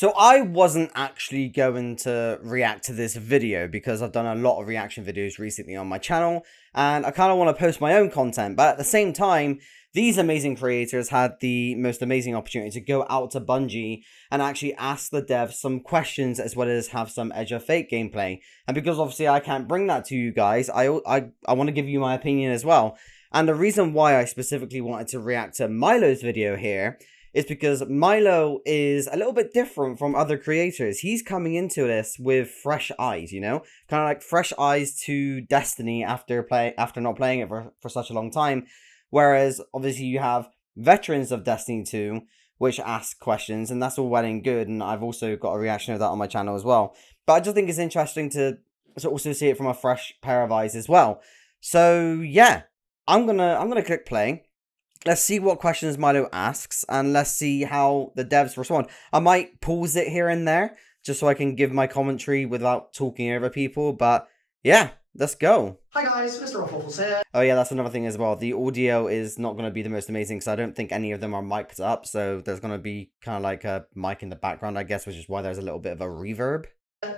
So I wasn't actually going to react to this video because I've done a lot of reaction videos recently on my channel, and I kind of want to post my own content, but at the same time, these amazing creators had the most amazing opportunity to go out to Bungie and actually ask the devs some questions as well as have some Edge of Fate gameplay. And because obviously I can't bring that to you guys, I want to give you my opinion as well. And the reason why I specifically wanted to react to Milo's video here is because Milo is a little bit different from other creators. He's coming into this with fresh eyes, you know? Kind of like fresh eyes to Destiny after not playing it for such a long time. Whereas, obviously, you have veterans of Destiny 2, which ask questions, and that's all well and good, and I've also got a reaction of that on my channel as well. But I just think it's interesting to also see it from a fresh pair of eyes as well. So, yeah, I'm gonna click play. Let's see what questions Milo asks, and let's see how the devs respond. I might pause it here and there, just so I can give my commentary without talking over people, but yeah, let's go. Hi guys, Mr. Waffles here. Oh yeah, that's another thing as well. The audio is not going to be the most amazing, because I don't think any of them are mic'd up, so there's going to be kind of like a mic in the background, I guess, which is why there's a little bit of a reverb.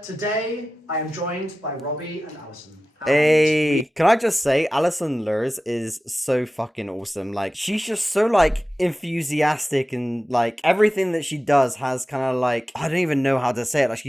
Today, I am joined by Robbie and Alison. Hey, can I just say, Alison Lurs is so fucking awesome. Like, she's just so, like, enthusiastic, and, like, everything that she does has kind of, like, I don't even know how to say it. Like,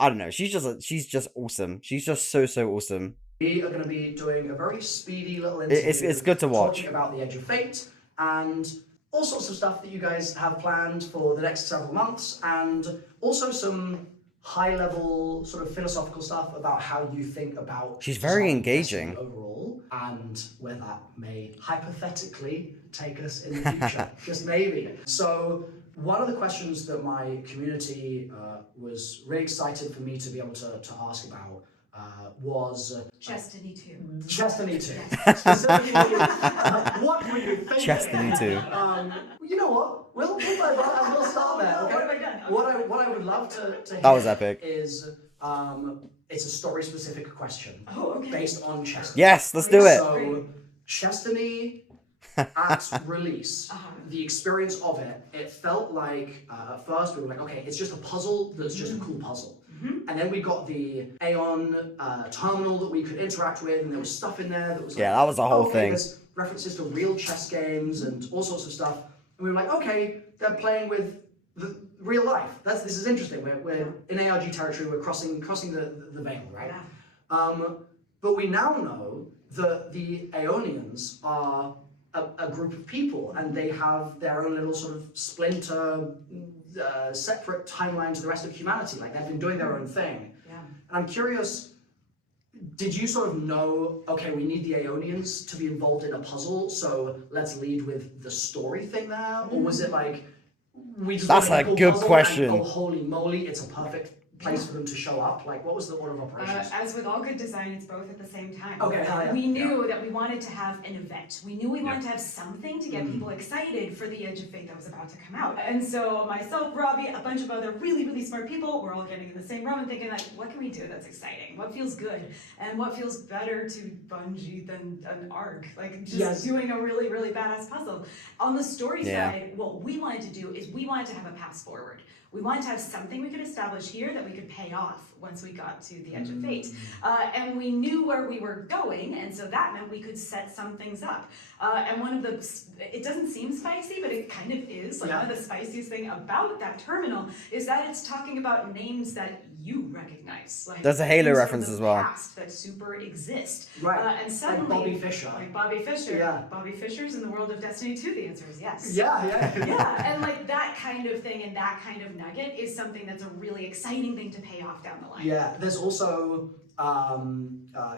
I don't know. She's just awesome. She's just so awesome. We are going to be doing a very speedy little interview. It's good to watch. Talking about the Edge of Fate and all sorts of stuff that you guys have planned for the next several months, and also some high-level sort of philosophical stuff about how you think about. She's very engaging overall, and where that may hypothetically take us in the future, just maybe. So one of the questions that my community was really excited for me to be able to ask about was Destiny 2. Destiny 2. Specifically, what were you thinking? Destiny 2. You know what? We'll start there. Okay? What have I done? What I would love to hear that was epic. Is it's a story-specific question. Oh, okay. Based on Chestiny. Yes, let's do it. So Chestiny at release, the experience of it felt like at first we were like, okay, it's just a puzzle that's just a cool puzzle. And then we got the Aeon terminal that we could interact with, and there was stuff in there that was like, yeah, that was the whole thing. There's references to real chess games and all sorts of stuff. And we were like, okay, they're playing with the real life. This is interesting. We're in ARG territory. We're crossing the veil, right? Yeah. But we now know that the Aeonians are a group of people, and they have their own little sort of splinter, separate timeline to the rest of humanity. Like, they've been doing their own thing. Yeah. And I'm curious, did you sort of know, okay, we need the Aeonians to be involved in a puzzle, so let's lead with the story thing there? Or was it like, we just That's a good question. And, oh, holy moly, it's a perfect place for them to show up? Like, what was the order of operations? As with all good design, it's both at the same time. Okay, yeah. We knew that we wanted to have an event. We knew we wanted to have something to get people excited for the Edge of Fate that was about to come out. And so myself, Robbie, a bunch of other really smart people, we're all getting in the same room and thinking, like, what can we do that's exciting? What feels good? And what feels better to Bungie than an ARG? Like, just doing a really badass puzzle. On the story side, what we wanted to do is we wanted to have a pass forward. We wanted to have something we could establish here that we could pay off once we got to the Edge of Fate. And we knew where we were going, and so that meant we could set some things up. And one of the, it doesn't seem spicy, but it kind of is. Like, one of the spiciest thing about that terminal is that it's talking about names that you recognize. Like, there's a Halo reference as well. Past that super exist. Right. And suddenly, like Bobby Fischer. Like Bobby Fischer. Yeah. Bobby Fischer's in the world of Destiny 2, the answer is yes. Yeah. Yeah, and like that kind of thing and that kind of nugget is something that's a really exciting thing to pay off down the line. Yeah, there's also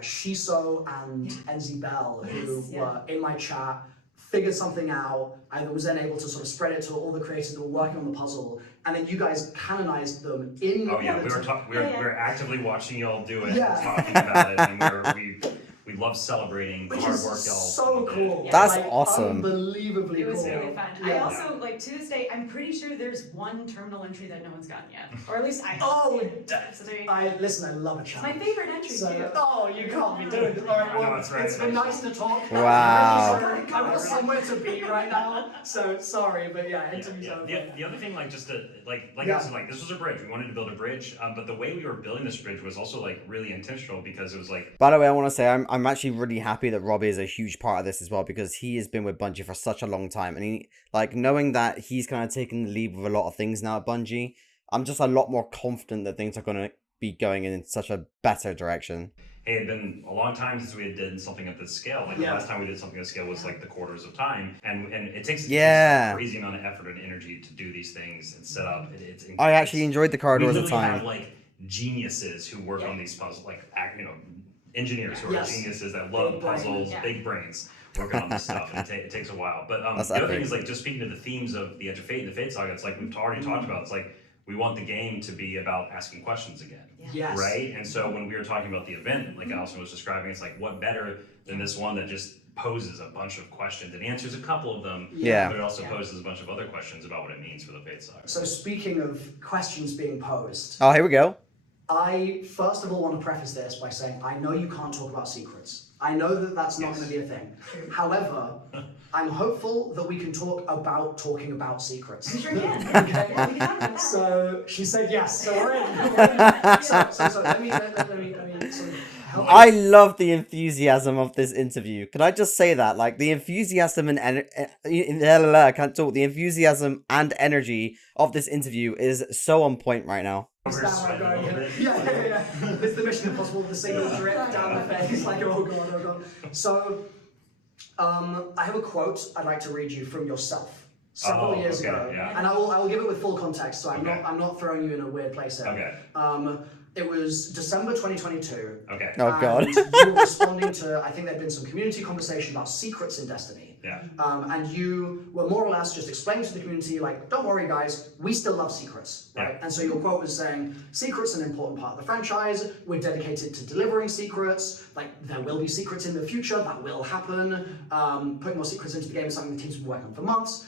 Shiso and Enzi Bell, who were in my chat, figured something out. I was then able to sort of spread it to all the creators that were working on the puzzle, and then you guys canonized them in. Oh yeah, we're actively watching y'all do it, talking about it, and we love celebrating the hard work y'all. So cool. That's like, awesome. Unbelievably It was was cool. really fun. I Yeah. also, like, to this day, I'm pretty sure there's one terminal entry that no one's gotten yet. Or at least I haven't Oh, seen it. So there you go. listen, I love a It's challenge. my favorite entry, So, too. oh, you can't be doing it. All right, well, No, it's right. it's been nice to talk. Wow. I've got somewhere to be right now, so sorry, but yeah, interviews Yeah. over. The other thing, like, just to like Yeah. I said, like, this was a bridge. We wanted to build a bridge, but the way we were building this bridge was also like really intentional because it was like, By the way, I want to say I'm actually really happy that Robbie is a huge part of this as well, because he has been with Bungie for such a long time, and he, like, knowing that he's kind of taken the lead with a lot of things now at Bungie, I'm just a lot more confident that things are going to be going in such a better direction. hey, it had been a long time since we had done something at this scale. Like Yeah. the last time we did something at scale was like the quarters of time, and it takes Yeah. a crazy amount of effort and energy to do these things and set up. It's I actually enjoyed the we corridors of literally have time. like geniuses who work Yeah. on these puzzles, like engineers who are Yes. geniuses that love Big brain. puzzles, Yeah. big brains working on this stuff, and it takes a while. But That's the other epic. thing is, like, just speaking to the themes of the Edge of Fate and the Fate Saga, it's like we've already talked about. It's like we want the game to be about asking questions again. Yes. Right? And so when we were talking about the event, like Allison was describing, it's like, what better than this one that just poses a bunch of questions and answers a couple of them, Yeah. but it also poses a bunch of other questions about what it means for the Fate Saga. So speaking of questions being posed, Oh, here we go. I first of all want to preface this by saying I know you can't talk about secrets. I know that that's not Yes. going to be a thing. However, I'm hopeful that we can talk about talking about secrets. We sure can. Okay. Well, we can talk about that. So she said yes. So we're in. We're in. So let me sort of help. I love the enthusiasm of this interview. Can I just say that? Like, the enthusiasm and I can't talk. The enthusiasm and energy of this interview is so on point right now. Stand right going, yeah. It's the Mission Impossible, the single drip down the face, like, oh god, oh god. So, I have a quote I'd like to read you from yourself several years okay, ago, yeah. and I will give it with full context. So Okay. I'm not throwing you in a weird place here. Okay. It was December 2022. Okay. Oh god. And you were responding to, I think there'd been some community conversation about secrets in Destiny. Yeah. And you were more or less just explaining to the community, like, don't worry guys, we still love secrets, right? Yeah. And so your quote was saying, secrets are an important part of the franchise, we're dedicated to delivering secrets, like, there will be secrets in the future, that will happen, putting more secrets into the game is something the team's been working on for months.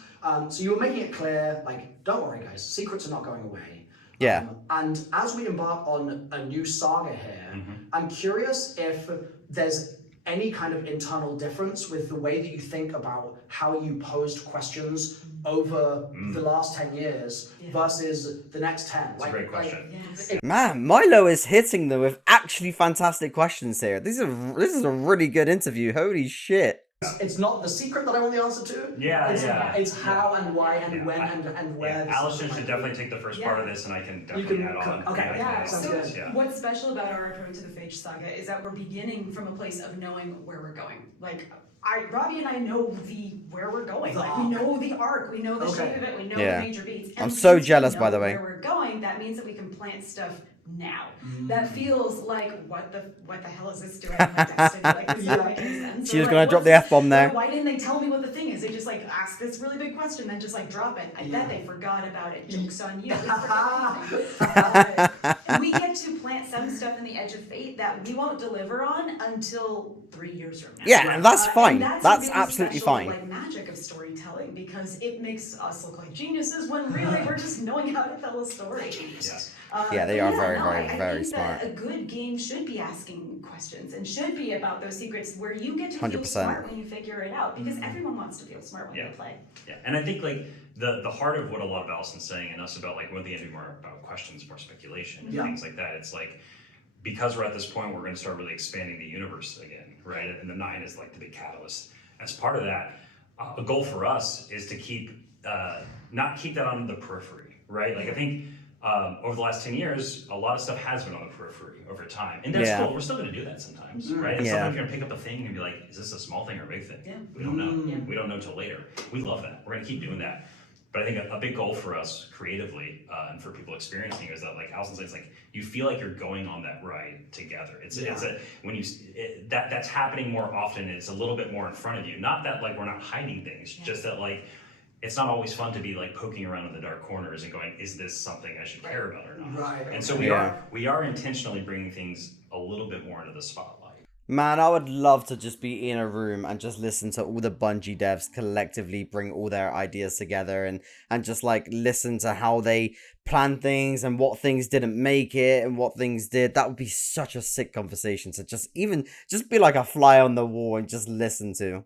So you were making it clear, like, don't worry guys, secrets are not going away. Yeah. And as we embark on a new saga here, I'm curious if there's any kind of internal difference with the way that you think about how you posed questions over the last 10 years versus the next 10. It's a great question. Yes. Man, Milo is hitting them with actually fantastic questions here. This is a really good interview. Holy shit. It's not the secret that I want the answer to. Yeah, it's, yeah. It's how and why and Yeah, when and where. Yeah, this Allison is should definitely take the first part of this, and I can definitely can add on. okay, I can Yeah, add on sounds to so good. this, yeah. what's special about our approach to the Phage Saga is that we're beginning from a place of knowing where we're going. Like, Robbie and I know where we're going. The Like, arc. we know the arc, we know the Okay. shape of it, we know Yeah. the major beats. I'm And so since we jealous, by know the way. Where we're going, that means that we can plant stuff now. That feels like what the hell is this doing? Like, Destiny? Like, this doesn't make any sense. She was Or, gonna like, drop what's the this- F-bomb there. Why didn't they tell me what the thing is? They just like ask this really big question, then just like drop it. I bet they forgot about it. Joke's on you. They forgot everything. And we get to plant some stuff in the Edge of Fate that we won't deliver on until 3 years from now. Yeah, and that's fine. And That's really absolutely special, fine. Like, magic of storytelling, because it makes us look like geniuses when really we're just knowing how to tell a story. Yes. Yeah, they But are yeah, very, no, very, I very think that smart. a good game should be asking questions and should be about those secrets where you get to 100%. feel smart when you figure it out, because everyone wants to feel smart when Yeah. they play. Yeah, and I think like the heart of what a lot of Allison's saying and us about like one thing to do more about questions, more speculation, and Yeah. things like that. It's like because we're at this point, we're going to start really expanding the universe again, right? And the 9 is like the big catalyst. As part of that, a goal for us is to keep not keep that on the periphery, right? Like I think over the last 10 years, a lot of stuff has been on the periphery over time, and that's Yeah. cool. We're still going to do that sometimes, right? And Yeah. sometimes you're going to pick up a thing and be like, "Is this a small thing or a big thing?" Yeah. We don't know. Yeah. We don't know till later. We love that. We're going to keep doing that. But I think a big goal for us creatively and for people experiencing is that, like Allison said, it's like you feel like you're going on that ride together. It's a when you that's happening more often. It's a little bit more in front of you. Not that like we're not hiding things, just that like it's not always fun to be like poking around in the dark corners and going, is this something I should care about or not? Right. And so we are intentionally bringing things a little bit more into the spotlight. Man, I would love to just be in a room and just listen to all the Bungie devs collectively bring all their ideas together and just like listen to how they plan things and what things didn't make it and what things did. That would be such a sick conversation to just be like a fly on the wall and just listen to.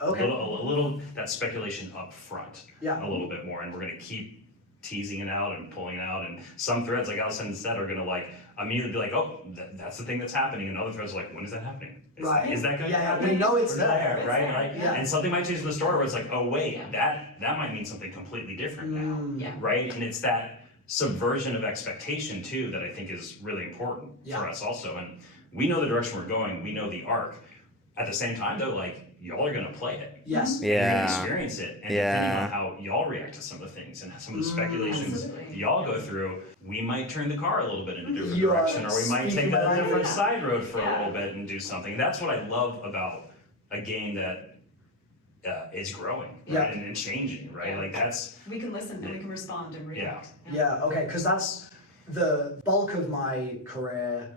Okay. A little that speculation up front, Yeah. a little bit more, and we're gonna keep teasing it out and pulling it out. And some threads, like Allison said, are gonna like immediately be like, oh, that's the thing that's happening, and other threads are like, when is that happening? Is that going to happen? We know it's Or there. right, right. Yeah. And something might change in the story where it's like, oh wait, that might mean something completely different now, right? And it's that subversion of expectation too that I think is really important for us also. And we know the direction we're going. We know the arc. At the same time, though, like y'all are gonna play it. Yes. You're gonna Yeah. experience it, and depending on how y'all react to some of the things and some of the speculations y'all go through, we might turn the car a little bit in a different direction, or we might take a different side road for a little bit and do something. That's what I love about a game that is growing, right, and changing, right? Like that's We can listen and we can respond and react. Yeah, okay, because that's the bulk of my career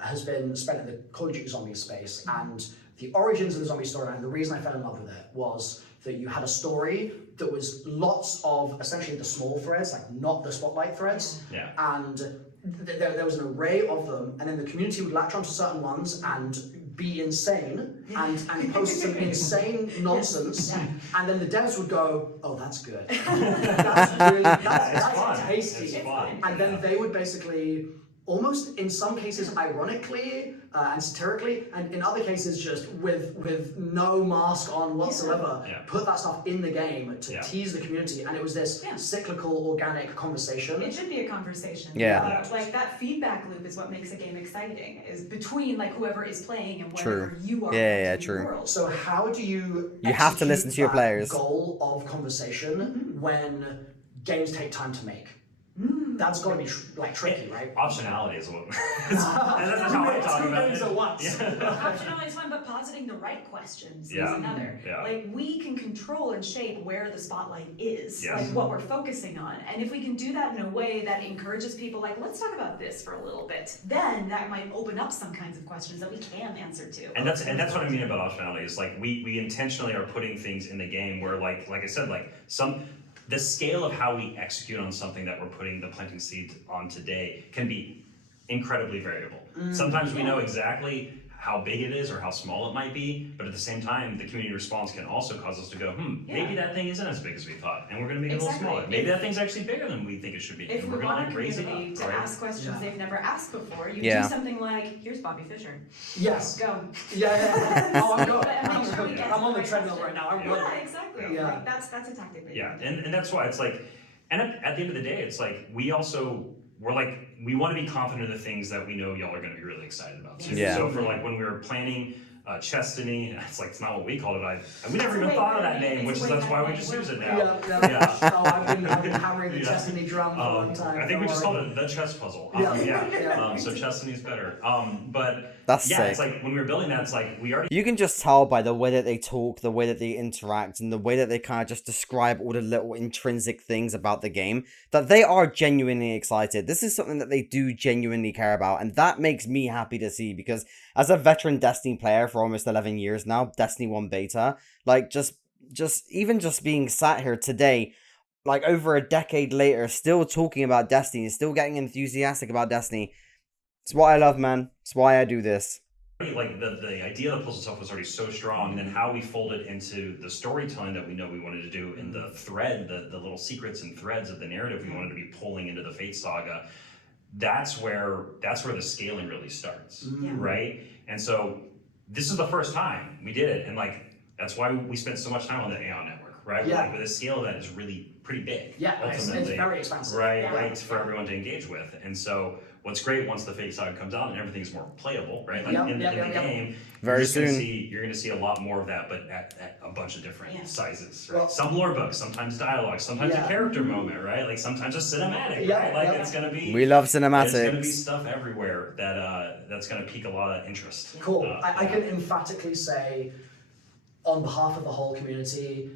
has been spent in the Call of Duty zombie space, and the origins of the zombie storyline, the reason I fell in love with it was that you had a story that was lots of essentially the small threads, like not the spotlight threads, and there was an array of them, and then the community would latch onto certain ones and be insane and post some insane nonsense, and then the devs would go, oh, that's good. That's really, that's tasty. And then they would basically, almost in some cases ironically and satirically, and in other cases just with no mask on whatsoever, put that stuff in the game to tease the community, and it was this cyclical, organic conversation. It should be a conversation. Yeah. Like that feedback loop is what makes a game exciting, is between like whoever is playing and whatever you are. Yeah, in the true. world. So how do you have to listen to your that players. goal of conversation when games take time to make? That's got to be tricky, right? optionality is what. That's how I talk about games it. at once. Optionality is fine, but positing the right questions is another. Like we can control and shape where the spotlight is, like what we're focusing on. And if we can do that in a way that encourages people, like, let's talk about this for a little bit, then that might open up some kinds of questions that we can answer to. And that's what I mean about optionality. Is like we intentionally are putting things in the game where like I said, like the scale of how we execute on something that we're putting the planting seeds on today can be incredibly variable. Sometimes we know exactly how big it is or how small it might be, but at the same time, the community response can also cause us to go, maybe that thing isn't as big as we thought, and we're going to make it a little smaller. Maybe that thing's actually bigger than we think it should be, If and we we're want going our to raise it community up. to Right? ask questions they've never asked before, you Yeah. do something like, here's Bobby Fischer. Yes. Go. Yeah. Oh, I'm going. And make sure we get I'm to on the the right treadmill question. right now. I'm Yeah, running. exactly. Yeah. Like, that's a tactic that you Yeah, can do. and that's why it's like, and at the end of the day, it's like we want to be confident in the things that we know y'all are going to be really excited about too. Yeah. So for like when we were planning Chestiny, it's not what we called it. We never even thought of that name, that's why we just use it now. Oh, I've been hammering the Chestiny drum for a long time. I think we just called it the chess puzzle. So Chestiny's better. But That's yeah, sick. it's like when we were building that, it's like we already. You can just tell by the way that they talk, the way that they interact, and the way that they kind of just describe all the little intrinsic things about the game, that they are genuinely excited. This is something that they do genuinely care about, and that makes me happy to see, because as a veteran Destiny player for almost 11 years now, Destiny 1 beta, like just being sat here today, like over a decade later, still talking about Destiny, still getting enthusiastic about Destiny. It's what I love, man. It's why I do this. Like the idea of the puzzle itself was already so strong, and then how we folded into the storytelling that we know we wanted to do in the thread, the little secrets and threads of the narrative we wanted to be pulling into the Fate Saga. That's where the scaling really starts, right? And so this is the first time we did it, and like that's why we spent so much time on the Aeon network, right? Yeah. Like the scale of that is really pretty big. Yeah, it's very expensive. Right, for everyone to engage with. And so what's great once the Fate Saga comes out and everything's more playable, right? Like in the game, Very soon. You're gonna see a lot more of that, but at a bunch of different sizes. Right? Well, some lore books, sometimes dialogue, sometimes a character moment, right? Like sometimes a cinematic, right? Like it's gonna be. We love There's gonna be cinematics. stuff everywhere that's gonna pique a lot of interest. Cool. I can emphatically say, on behalf of the whole community,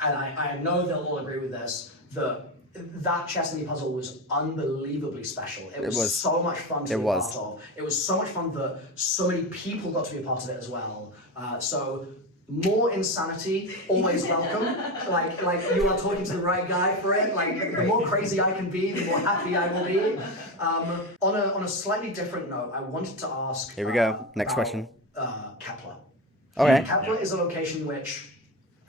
and I know they'll all agree with this, that that chess mini puzzle was unbelievably special. It was was. so much fun to It be a was. part of. It was so much fun that so many people got to be a part of it as well. So more insanity, always welcome. Like you are talking to the right guy for it. Like the more crazy I can be, the more happy I will be. On a slightly different note, I wanted to ask. Here we go. Next about, question. Kepler. Okay. Kepler is a location which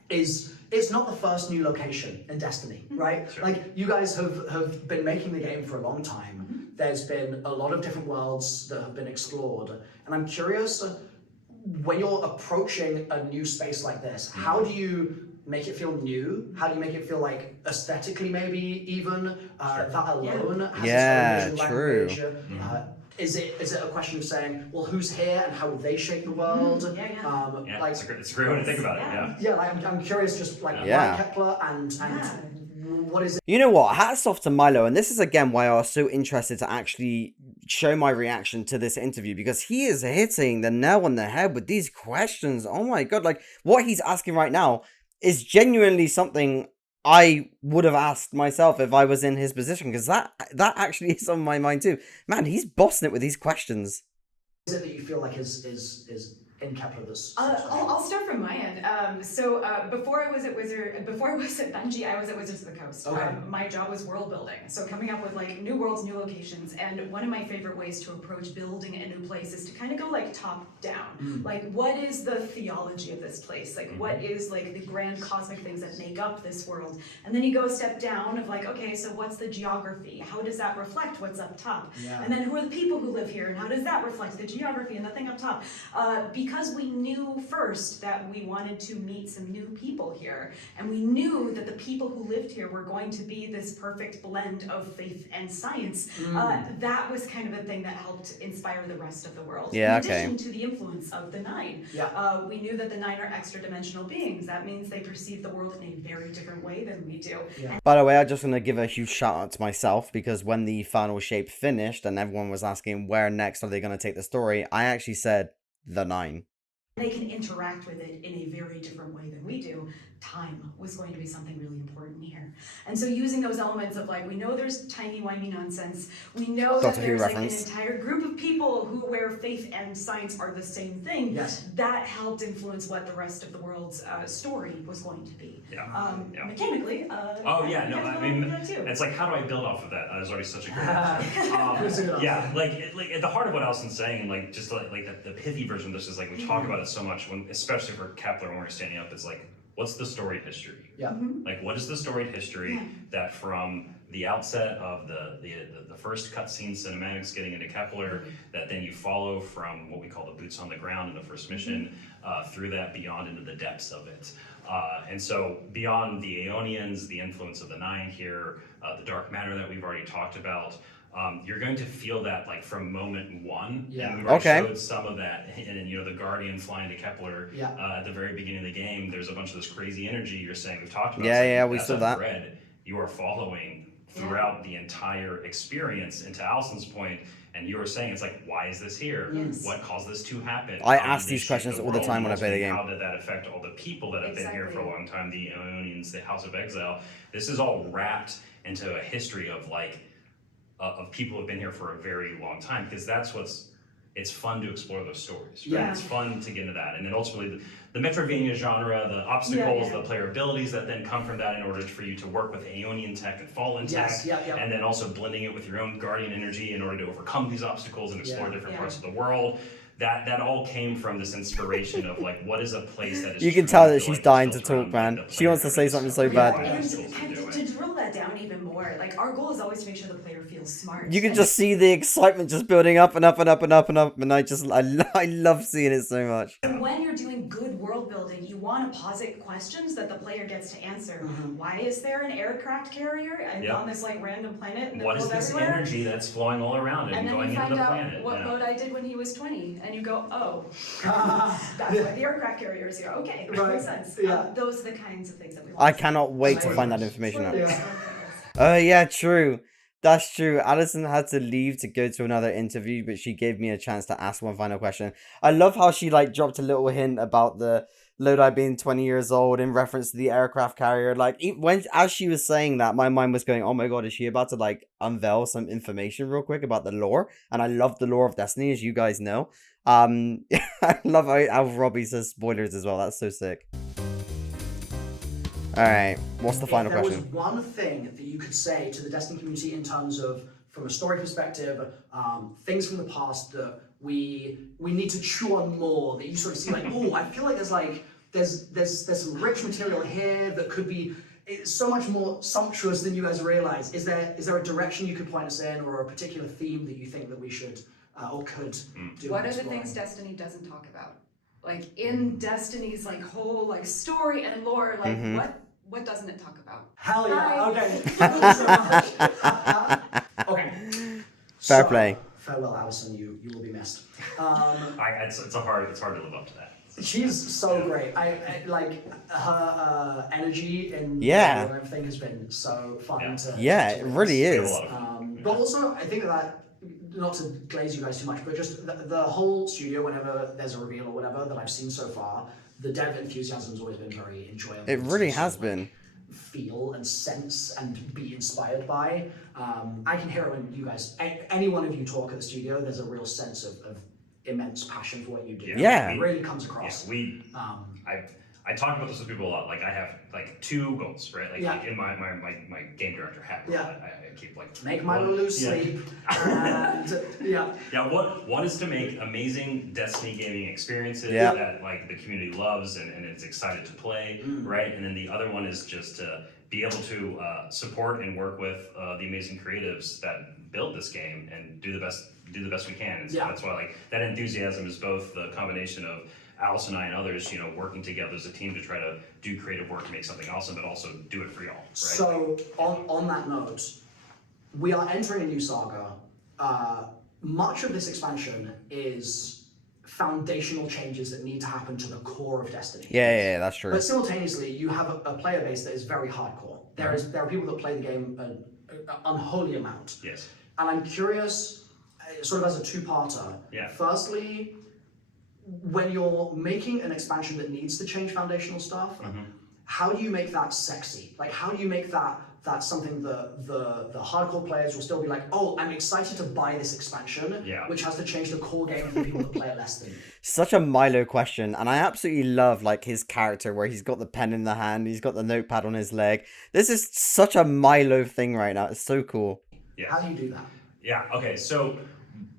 it's not the first new location in Destiny, right? Sure. Like you guys have been making the game for a long time. There's been a lot of different worlds that have been explored, and I'm curious when you're approaching a new space like this, how do you make it feel new? How do you make it feel like aesthetically maybe even that alone has Yeah, its own true. visual language? Is it a question of saying, well, who's here and how would they shape the world? Yeah, Like, it's a great way to think about it. Yeah. yeah, like, I'm curious, just like Yeah. why Kepler and what is it? You know what? Hats off to Milo, and this is again why I was so interested to actually show my reaction to this interview, because he is hitting the nail on the head with these questions. Oh my god, like what he's asking right now is genuinely something I would have asked myself if I was in his position, because that actually is on my mind too. Man, he's bossing it with these questions. Is it that you feel like is in Kepler that's I'll start from my end. Before I was at Bungie, I was at Wizards of the Coast. Okay. My job was world building, so coming up with like new worlds, new locations. And one of my favorite ways to approach building a new place is to kind of go like top down. Like, what is the theology of this place? Like, what is like the grand cosmic things that make up this world? And then you go a step down of like, okay, so what's the geography? How does that reflect what's up top? Yeah. And then who are the people who live here? And how does that reflect the geography and the thing up top? Because we knew first that we wanted to meet some new people here, and we knew that the people who lived here were going to be this perfect blend of faith and science. That was kind of the thing that helped inspire the rest of the world. Yeah, in okay. addition to the influence of the Nine. Yeah. We knew that the Nine are extra-dimensional beings. That means they perceive the world in a very different way than we do. Yeah. By the way, I just want to give a huge shout out to myself, because when the final shape finished and everyone was asking where next are they going to take the story, I actually said the Nine. They can interact with it in a very different way than we do. Time was going to be something really important here. And so using those elements of like, we know there's timey-wimey nonsense. We know that Doctor Who there's like reference. an entire group of people who where faith and science are the same thing. Yes. That helped influence what the rest of the world's story was going to be. Yeah. Mechanically. Oh yeah, no, I mean, that too. it's like, how do I build off of that? That was already such a great That's a good yeah, answer. like at the heart of what Allison's saying, and like just like the pithy version of this is like we talk about it so much when, especially for Kepler when we're standing up, it's like, what's the storied history? Yeah. Like, what is the storied history that from the outset of the first cutscene cinematics getting into Kepler, that then you follow from what we call the boots on the ground in the first mission, through that beyond into the depths of it. And so beyond the Aeonians, the influence of the Nine here, the dark matter that we've already talked about, you're going to feel that like from moment one. Yeah. And we've already Okay. showed some of that, and you know, the Guardian flying to Kepler at the very beginning of the game. There's a bunch of this crazy energy you're saying we've talked about. Yeah, It's like, yeah, we that's saw a that. thread you are following throughout the entire experience. And to Allison's point, and you were saying, it's like, why is this here? Yes. What caused this to happen? I How did ask this these shape questions all the world? time when I play the Ultimately, game. How did that affect all the people that have been here for Exactly. a long time? The Aeonians, the House of Exile. This is all wrapped into a history of like of people who have been here for a very long time, because that's what's it's fun to explore those stories, right? Yeah. It's fun to get into that, and then ultimately the Metroidvania genre, the obstacles, Yeah. the player abilities that then come from that in order for you to work with Aeonian tech and Fallen Yes, tech, yeah. and then also blending it with your own Guardian energy in order to overcome these obstacles and explore Yeah. different parts of the world. That all came from this inspiration of like, what is a place that is. You can truly tell that feel she's like dying it's to built talk, around man. the She wants to player say something versus so the bad. player And obstacles they're kind of doing. to drill that down even more, like our goal is always to make sure the player feels smart. You can And just see the excitement just building up and up and up and up and up, and I love seeing it so much. when you're doing good world building, you want to posit questions that the player gets to answer. Why is there an aircraft carrier and Yep. on this like random planet and What is this everywhere? energy that's flowing all around it And and then going you into find the out planet? what Yeah. Lodi did when he was 20, and you go, oh, that's why the aircraft carrier is here. Okay, that Right. makes sense. Yeah. Those are the kinds of things that we want I to see. cannot wait to Spoilers. find that information out. Yeah. Oh yeah, true. That's true. Alison had to leave to go to another interview, but she gave me a chance to ask one final question. I love how she like dropped a little hint about the Lodi being 20 years old in reference to the aircraft carrier. Like, when as she was saying that, my mind was going, oh my god, is she about to like unveil some information real quick about the lore? And I love the lore of Destiny, as you guys know. I love how Robbie says spoilers as well. That's so sick. All right, what's the final If there was question? one thing that you could say to the Destiny community in terms of, from a story perspective, things from the past that we need to chew on more, that you sort of see like, oh, I feel like there's some rich material here that could be so much more sumptuous than you guys realize. Is there a direction you could point us in, or a particular theme that you think that we should or could do? What are the things Destiny doesn't talk about? Like in Destiny's like whole like story and lore, like what doesn't it talk about? Hell yeah! Hi. Okay. Thank you so much. Okay. Fair play. Farewell, Allison. You will be missed. It's hard to live up to that. She's so great. I like her energy and Yeah. everything has been so fun Yeah. to. Yeah, to it really We have a is. lot of fun. But also, I think that, not to glaze you guys too much, but just the whole studio, whenever there's a reveal or whatever that I've seen so far, the dev enthusiasm has always been very enjoyable. It really to has sort of, been. feel and sense and be inspired by. I can hear it when you guys, any one of you talk at the studio, there's a real sense of immense passion for what you do. Yeah. It really comes across. I talk about this with people a lot. Like I have like two goals, right? Like, Yeah. like in my game director hat, Yeah. I keep like Make Milo lose Yeah. sleep. And yeah. Yeah, one is to make amazing Destiny gaming experiences Yeah. that like the community loves and is excited to play, right? And then the other one is just to be able to support and work with the amazing creatives that build this game and do the best we can. And so Yeah. that's why like that enthusiasm is both the combination of Alice and I and others, working together as a team to try to do creative work, make something awesome, but also do it for y'all, right? So on that note, we are entering a new saga. Much of this expansion is foundational changes that need to happen to the core of Destiny. Yeah, that's true. But simultaneously, you have a player base that is very hardcore. There are people that play the game an unholy amount. Yes. And I'm curious, sort of as a two-parter. Yeah. Firstly, when you're making an expansion that needs to change foundational stuff, how do you make that sexy? Like, how do you make that something that the hardcore players will still be like, oh, I'm excited to buy this expansion, Yeah. which has to change the core game for the people that play it less than you. Such a Milo question, and I absolutely love like his character where he's got the pen in the hand, he's got the notepad on his leg. This is such a Milo thing right now. It's so cool. Yes. How do you do that? Yeah, okay, so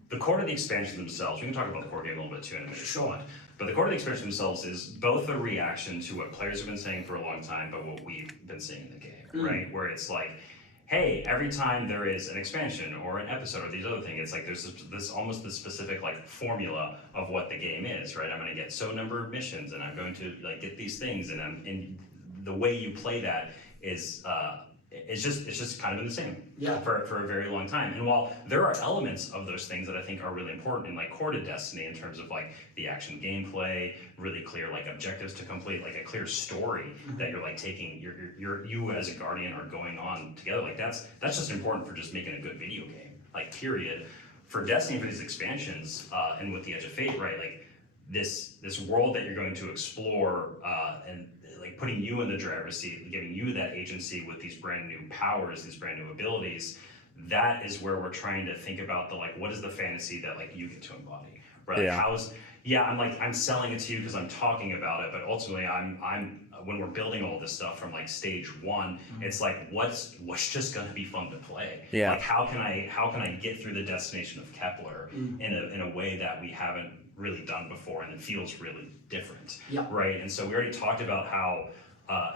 the core of the expansion themselves, we can talk about the core game a little bit too in a minute if you Sure. want. But the core of the expansion themselves is both a reaction to what players have been saying for a long time, but what we've been seeing in the game, right? Where it's like, hey, every time there is an expansion or an episode or these other things, it's like there's this almost this specific like formula of what the game is, right? I'm going to get so number of missions, and I'm going to like get these things, and the way you play that is it's just kind of been the same for a very long time. And while there are elements of those things that I think are really important and like core to Destiny in terms of like the action gameplay, really clear like objectives to complete, like a clear story that you're like taking you as a guardian are going on together, like that's just important for just making a good video game, like period. For Destiny, for these expansions and with the Edge of Fate, right, like this world that you're going to explore and like putting you in the driver's seat, giving you that agency with these brand new powers, these brand new abilities, that is where we're trying to think about the like, what is the fantasy that like you get to embody, right? Like, I'm selling it to you because I'm talking about it, but ultimately I'm when we're building all this stuff from like stage one, it's like what's just gonna be fun to play. Yeah. Like how can I get through the destination of Kepler in a way that we haven't really done before and it feels really different. Yeah. Right. And so we already talked about how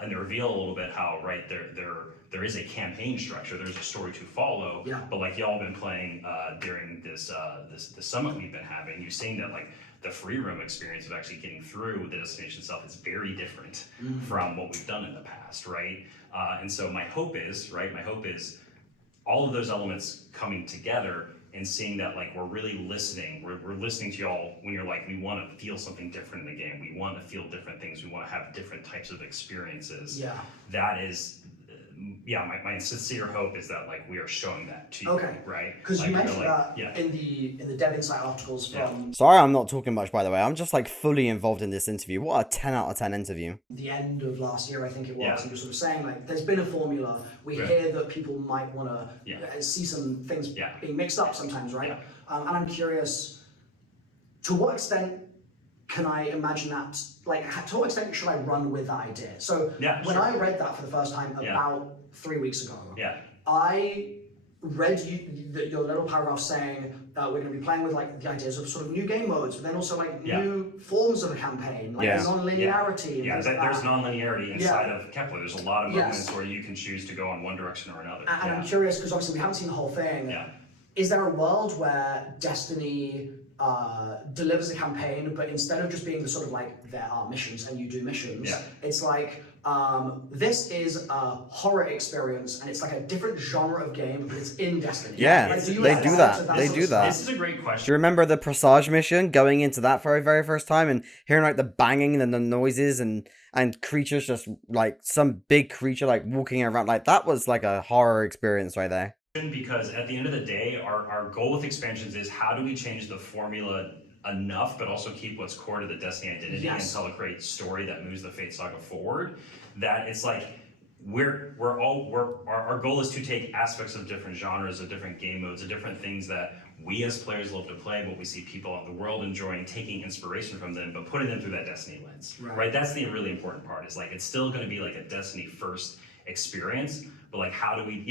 and the reveal a little bit how right there is a campaign structure, there's a story to follow. Yeah. But like y'all been playing during this summit we've been having, you've seen that like the free roam experience of actually getting through the destination itself is very different from what we've done in the past, right? And so my hope is all of those elements coming together and seeing that like we're really listening, we're listening to y'all when you're like, we want to feel something different in the game, we want to feel different things, we want to have different types of experiences. Yeah. That is yeah, my sincere hope is that like we are showing that to you, Okay. right? Because Like, you we're, mentioned like, that in the Dev Insight articles from Sorry I'm not talking much, by the way. I'm just like fully involved in this interview. What a 10 out of 10 interview. the end of last year, I think it was, Yeah. and you're sort of saying like, there's been a formula. We Right. hear that people might want to Yeah. see some things Yeah. being mixed up sometimes, right? Yeah. And I'm curious, to what extent can I imagine that, like, to what extent should I run with that idea? So Yeah, when sure. I read that for the first time Yeah. about 3 weeks ago, Yeah. I read your little paragraph saying that we're going to be playing with like the ideas of sort of new game modes, but then also like Yeah. new forms of a campaign, like Yeah. non-linearity. and Yeah, things like there's that. non-linearity inside of Kepler. There's a lot of Yes. moments where you can choose to go on one direction or another. And I'm curious because obviously we haven't seen the whole thing. Yeah. Is there a world where Destiny delivers a campaign, but instead of just being the sort of like there are missions and you do missions, Yeah. it's like this is a horror experience and it's like a different genre of game, but it's in Destiny. Yeah, Like, they have do a that. sense of They sort do of that. stuff? This is a great Do you question. remember the Presage mission, going into that for a very first time and hearing like the banging and the noises and creatures, just like some big creature like walking around, like that was like a horror experience right there. Because at the end of the day, our goal with expansions is how do we change the formula enough, but also keep what's core to the Destiny identity and tell a great story that moves the Fate Saga forward. That it's like our goal is to take aspects of different genres, of different game modes, of different things that we as players love to play, but we see people out in the world enjoying, taking inspiration from them, but putting them through that Destiny lens. Right? That's the really important part. Is like it's still going to be like a Destiny first experience, but like how do we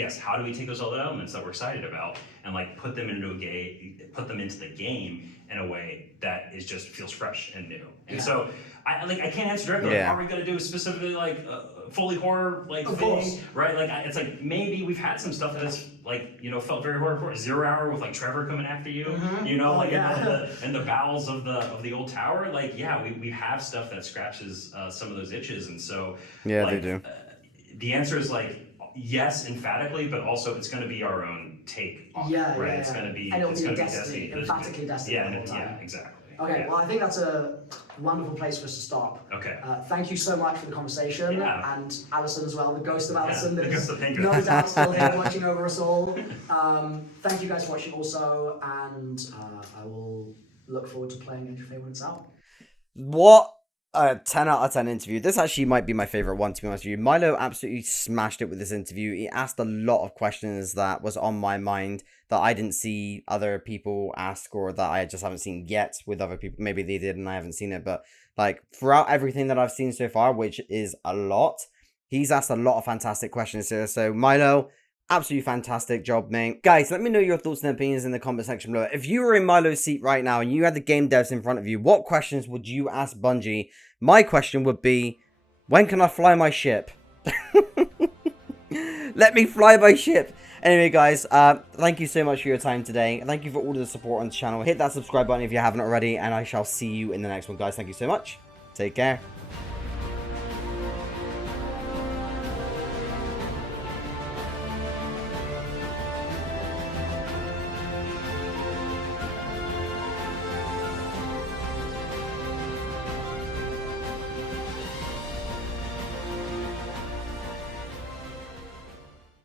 take those other elements that we're excited about and like put them into the game in a way that is just feels fresh and new. And so I can't answer directly. Like, are we going to do specifically like fully horror like Of thing, course. right? Like it's like maybe we've had some stuff that's like felt very horror. 0 Hour with like Trevor coming after you, like in the bowels of the old tower. Like we have stuff that scratches some of those itches, and so they do. The answer is like yes, emphatically, but also it's going to be our own take on it, right? It's going to be and it'll it's be going to be Destiny, Destiny. emphatically Destiny. Yeah, the whole time. exactly. Okay, well I think that's a wonderful place for us to stop. Okay. Thank you so much for the conversation, and Alison as well, the ghost of Alison the that ghost is of Pinker. no doubt still here watching over us all. Thank you guys for watching also, and I will look forward to playing Age of Fate when it's out. What a 10 out of 10 interview. This actually might be my favorite one, to be honest with you. Milo absolutely smashed it with this interview. He asked a lot of questions that was on my mind that I didn't see other people ask, or that I just haven't seen yet with other people. Maybe they did and I haven't seen it, but like throughout everything that I've seen so far, which is a lot, he's asked a lot of fantastic questions here. So Milo, absolutely fantastic job, mate. Guys, let me know your thoughts and opinions in the comment section below. If you were in Milo's seat right now and you had the game devs in front of you, what questions would you ask Bungie? My question would be, when can I fly my ship? Let me fly my ship. Anyway, guys, thank you so much for your time today. Thank you for all the support on the channel. Hit that subscribe button if you haven't already, and I shall see you in the next one, guys. Thank you so much. Take care.